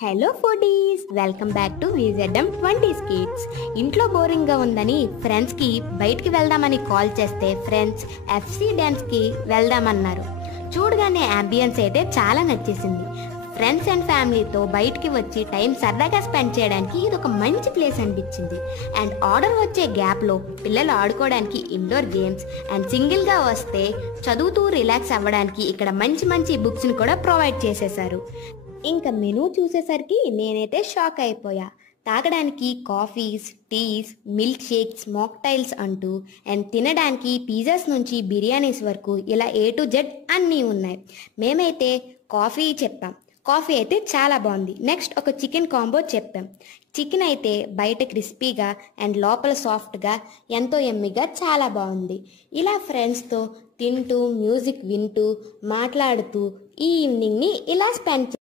Hello foodies, welcome back to VZM 20s kids. ఇంట్లో బోరింగ్గా ఉందని ఫ్రెండ్స్కి బయటికి వెళ్దామని కాల్ చేస్తే ఫ్రెండ్స్ ఎఫ్సి డ్యాన్స్కి వెళ్దామన్నారు. చూడగానే అంబియన్స్ అయితే చాలా నచ్చేసింది. ఫ్రెండ్స్ అండ్ ఫ్యామిలీతో బయటికి వచ్చి టైం సరదాగా స్పెండ్ చేయడానికి ఇది ఒక మంచి ప్లేస్ అనిపించింది. అండ్ ఆర్డర్ వచ్చే గ్యాప్లో పిల్లలు ఆడుకోవడానికి ఇండోర్ గేమ్స్ అండ్ సింగిల్గా వస్తే చదువుతూ రిలాక్స్ అవ్వడానికి ఇక్కడ మంచి మంచి బుక్స్ని కూడా ప్రొవైడ్ చేసేశారు. ఇంకా మెనూ చూసేసరికి నేనైతే షాక్ అయిపోయా. తాగడానికి coffees, teas, milk shakes, mocktails అంటూ అండ్ తినడానికి పిజ్జాస్ నుంచి బిర్యానీస్ వరకు ఇలా A to Z అన్నీ ఉన్నాయి. మేమైతే కాఫీ చెప్పాం. కాఫీ అయితే చాలా బాగుంది. నెక్స్ట్ ఒక చికెన్ కాంబో చెప్పాం. చికెన్ అయితే బయట క్రిస్పీగా అండ్ లోపల సాఫ్ట్గా ఎంతో ఎమ్మిగా చాలా బాగుంది. ఇలా ఫ్రెండ్స్తో తింటూ మ్యూజిక్ వింటూ మాట్లాడుతూ ఈ ఈవినింగ్ని ఇలా స్పెండ్